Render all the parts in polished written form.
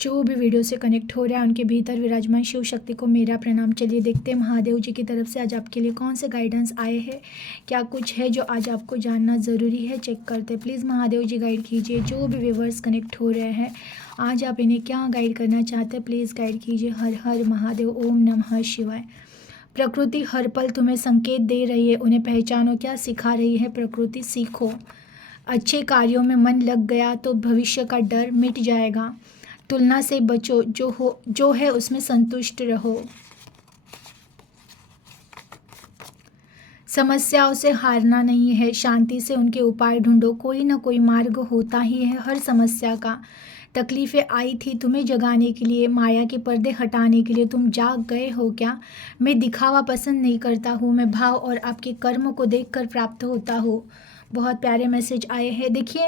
जो भी वीडियो से कनेक्ट हो रहा है उनके भीतर विराजमान शिव शक्ति को मेरा प्रणाम। चलिए देखते हैं महादेव जी की तरफ से आज आपके लिए कौन से गाइडेंस आए हैं, क्या कुछ है जो आज आपको जानना ज़रूरी है। चेक करते हैं। प्लीज़ महादेव जी गाइड कीजिए जो भी व्यूवर्स कनेक्ट हो रहे हैं, आज आप इन्हें क्या गाइड करना चाहते हैं प्लीज़ गाइड कीजिए। हर हर महादेव, ओम नमः शिवाय। प्रकृति हर पल तुम्हें संकेत दे रही है, उन्हें पहचानो। क्या सिखा रही है प्रकृति? सीखो। अच्छे कार्यों में मन लग गया तो भविष्य का डर मिट जाएगा। तुलना से बचो, जो है उसमें संतुष्ट रहो। समस्याओं से हारना नहीं है, शांति से उनके उपाय ढूंढो। कोई ना कोई मार्ग होता ही है हर समस्या का। तकलीफ़ें आई थी तुम्हें जगाने के लिए, माया के पर्दे हटाने के लिए। तुम जाग गए हो क्या? मैं दिखावा पसंद नहीं करता हूँ, मैं भाव और आपके कर्म को देखकर प्राप्त होता हूँ। बहुत प्यारे मैसेज आए हैं। देखिए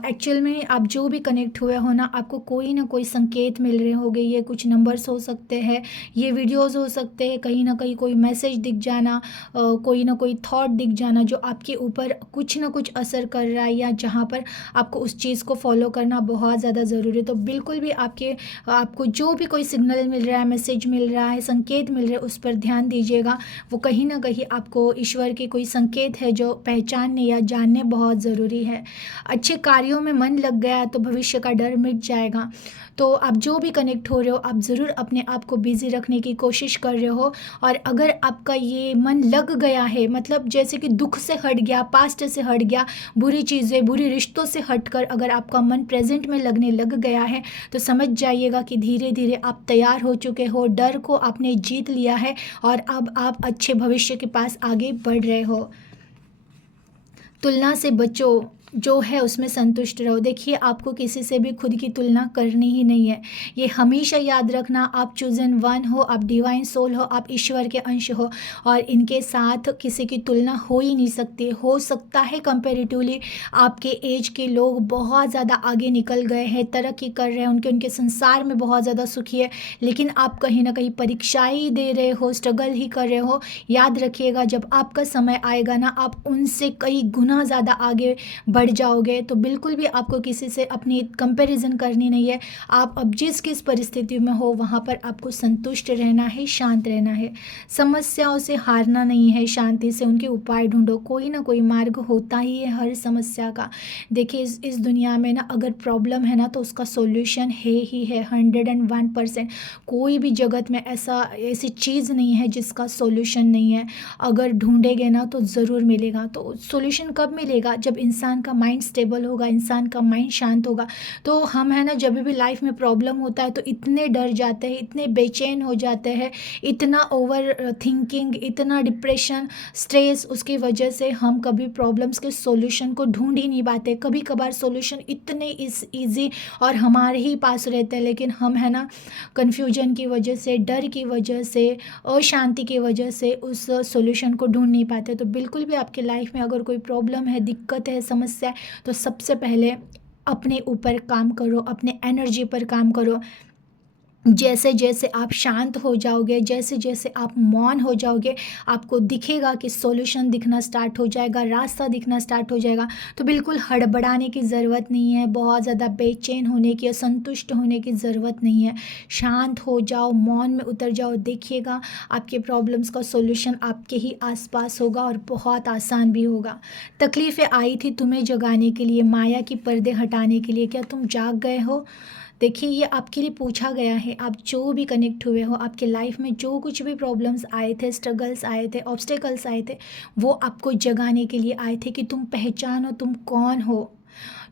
एक्चुअल में आप जो भी कनेक्ट हुए हो ना, आपको कोई ना कोई संकेत मिल रहे होंगे। ये कुछ नंबर्स हो सकते हैं, ये वीडियोस हो सकते हैं, कहीं ना कहीं कोई मैसेज दिख जाना, कोई ना कोई थॉट दिख जाना जो आपके ऊपर कुछ ना कुछ असर कर रहा है, या जहाँ पर आपको उस चीज़ को फॉलो करना बहुत ज़्यादा ज़रूरी है। तो बिल्कुल भी आपको जो भी कोई सिग्नल मिल रहा है, मैसेज मिल रहा है, संकेत मिल रहे हैं, उस पर ध्यान दीजिएगा। वो कहीं ना कहीं आपको ईश्वर के कोई संकेत है जो पहचानने या जानने बहुत ज़रूरी है। अच्छे कार्यों में मन लग गया तो भविष्य का डर मिट जाएगा। तो आप जो भी कनेक्ट हो रहे हो, आप ज़रूर अपने आप को बिजी रखने की कोशिश कर रहे हो। और अगर आपका ये मन लग गया है, मतलब जैसे कि दुख से हट गया, पास्ट से हट गया, बुरी चीज़ें, बुरी रिश्तों से हटकर अगर आपका मन प्रेजेंट में लगने लग गया है, तो समझ जाइएगा कि धीरे धीरे आप तैयार हो चुके हो, डर को आपने जीत लिया है और अब आप अच्छे भविष्य के पास आगे बढ़ रहे हो। तुलना से बचो, जो है उसमें संतुष्ट रहो। देखिए आपको किसी से भी खुद की तुलना करनी ही नहीं है। ये हमेशा याद रखना, आप चूजन वन हो, आप डिवाइन सोल हो, आप ईश्वर के अंश हो, और इनके साथ किसी की तुलना हो ही नहीं सकती। हो सकता है कंपेरेटिवली आपके एज के लोग बहुत ज़्यादा आगे निकल गए हैं, तरक्की कर रहे हैं, उनके उनके संसार में बहुत ज़्यादा सुखी है, लेकिन आप कहीं ना कहीं परीक्षाएं ही दे रहे हो, स्ट्रगल ही कर रहे हो। याद रखिएगा जब आपका समय आएगा ना, आप उनसे कई गुना ज़्यादा आगे बढ़ जाओगे। तो बिल्कुल भी आपको किसी से अपनी कंपैरिजन करनी नहीं है। आप अब जिस किस परिस्थिति में हो वहाँ पर आपको संतुष्ट रहना है, शांत रहना है। समस्याओं से हारना नहीं है, शांति से उनके उपाय ढूंढो। कोई ना कोई मार्ग होता ही है हर समस्या का। देखिए इस दुनिया में ना अगर प्रॉब्लम है ना तो उसका सॉल्यूशन है ही है, 101%। कोई भी जगत में ऐसी चीज़ नहीं है जिसका सॉल्यूशन नहीं है। अगर ढूंढेंगे ना तो ज़रूर मिलेगा। तो सॉल्यूशन कब मिलेगा? जब इंसान का माइंड स्टेबल होगा, इंसान का माइंड शांत होगा। तो हम है ना, जब भी लाइफ में प्रॉब्लम होता है तो इतने डर जाते हैं, इतने बेचैन हो जाते हैं, इतना ओवर थिंकिंग, इतना डिप्रेशन, स्ट्रेस, उसकी वजह से हम कभी प्रॉब्लम्स के सॉल्यूशन को ढूंढ ही नहीं पाते। कभी कभार सॉल्यूशन इतने ईजी और हमारे ही पास रहते हैं, लेकिन हम है ना कन्फ्यूजन की वजह से, डर की वजह से, अशांति की वजह से उस सॉल्यूशन को ढूंढ नहीं पाते। तो बिल्कुल भी आपके लाइफ में अगर कोई प्रॉब्लम है, दिक्कत है, समस्या है, तो सबसे पहले अपने ऊपर काम करो, अपने एनर्जी पर काम करो। जैसे जैसे आप शांत हो जाओगे, जैसे जैसे आप मौन हो जाओगे, आपको दिखेगा कि सॉल्यूशन दिखना स्टार्ट हो जाएगा, रास्ता दिखना स्टार्ट हो जाएगा। तो बिल्कुल हड़बड़ाने की ज़रूरत नहीं है, बहुत ज़्यादा बेचैन होने की, असंतुष्ट होने की ज़रूरत नहीं है। शांत हो जाओ, मौन में उतर जाओ, देखिएगा आपके प्रॉब्लम्स का सॉल्यूशन आपके ही आसपास होगा और बहुत आसान भी होगा। तकलीफ़ें आई थी तुम्हें जगाने के लिए, माया की पर्दे हटाने के लिए। क्या तुम जाग गए हो? देखिए ये आपके लिए पूछा गया है। आप जो भी कनेक्ट हुए हो, आपके लाइफ में जो कुछ भी प्रॉब्लम्स आए थे, स्ट्रगल्स आए थे, ऑब्स्टेकल्स आए थे, वो आपको जगाने के लिए आए थे कि तुम पहचानो तुम कौन हो।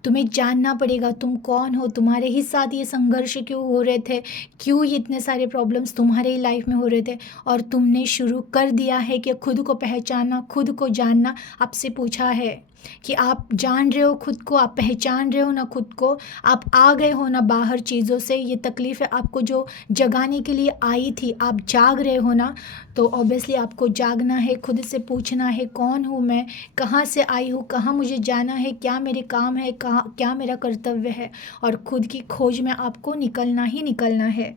तुम्हें जानना पड़ेगा तुम कौन हो, तुम्हारे ही साथ ये संघर्ष क्यों हो रहे थे, क्यों ये इतने सारे प्रॉब्लम्स तुम्हारे ही लाइफ में हो रहे थे, और तुमने शुरू कर दिया है कि खुद को पहचानना, खुद को जानना। आपसे पूछा है कि आप जान रहे हो खुद को, आप पहचान रहे हो ना खुद को, आप आ गए हो ना बाहर चीज़ों से। ये तकलीफ़ें आपको जो जगाने के लिए आई थी, आप जाग रहे हो ना, तो ऑब्वियसली आपको जागना है, खुद से पूछना है कौन हूँ मैं, कहाँ से आई हूँ, कहाँ मुझे जाना है, क्या मेरे काम है, कहाँ क्या मेरा कर्तव्य है, और खुद की खोज में आपको निकलना ही निकलना है।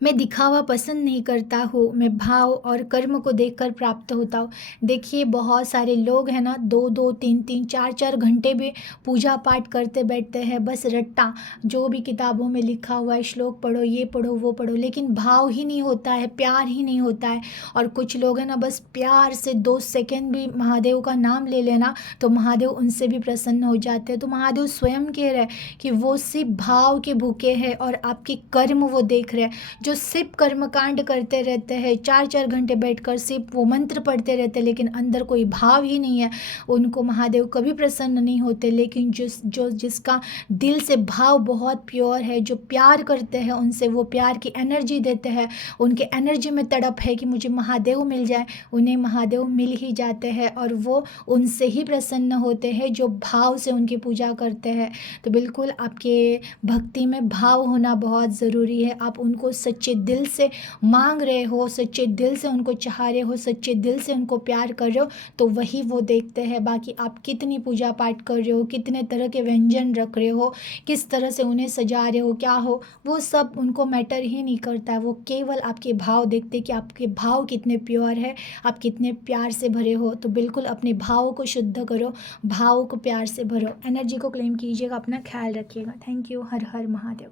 मैं दिखावा पसंद नहीं करता हूँ, मैं भाव और कर्म को देखकर प्राप्त होता हूँ। देखिए बहुत सारे लोग हैं ना 2-2 3-3 4-4 घंटे भी पूजा पाठ करते बैठते हैं, बस रट्टा जो भी किताबों में लिखा हुआ है श्लोक पढ़ो, ये पढ़ो, वो पढ़ो, लेकिन भाव ही नहीं होता है, प्यार ही नहीं होता है। और कुछ लोग हैं ना बस प्यार से 2 सेकंड भी महादेव का नाम ले लेना तो महादेव उनसे भी प्रसन्न हो जाते हैं। तो महादेव स्वयं कह रहे हैं कि वो सिर्फ भाव के भूखे हैं और आपके कर्म वो देख रहे हैं। जो सिर्फ कर्मकांड करते रहते हैं, 4-4 घंटे बैठकर सिर्फ वो मंत्र पढ़ते रहते हैं, लेकिन अंदर कोई भाव ही नहीं है, उनको महादेव कभी प्रसन्न नहीं होते। लेकिन जिसका दिल से भाव बहुत प्योर है, जो प्यार करते हैं उनसे, वो प्यार की एनर्जी देते हैं, उनके एनर्जी में तड़प है कि मुझे महादेव मिल जाए, उन्हें महादेव मिल ही जाते हैं और वो उनसे ही प्रसन्न होते हैं जो भाव से उनकी पूजा करते हैं। तो बिल्कुल आपके भक्ति में भाव होना बहुत ज़रूरी है। आप उनको सच्चे दिल से मांग रहे हो, सच्चे दिल से उनको चाह रहे हो, सच्चे दिल से उनको प्यार कर रहे हो, तो वही वो देखते हैं। बाकी आप कितनी पूजा पाठ कर रहे हो, कितने तरह के व्यंजन रख रहे हो, किस तरह से उन्हें सजा रहे हो, क्या हो, वो सब उनको मैटर ही नहीं करता है। वो केवल आपके भाव देखते हैं कि आपके भाव कितने प्योर है, आप कितने प्यार से भरे हो। तो बिल्कुल अपने भाव को शुद्ध करो, भाव को प्यार से भरो, एनर्जी को क्लेम कीजिएगा, अपना ख्याल रखिएगा। Thank you. Her her Mahadev.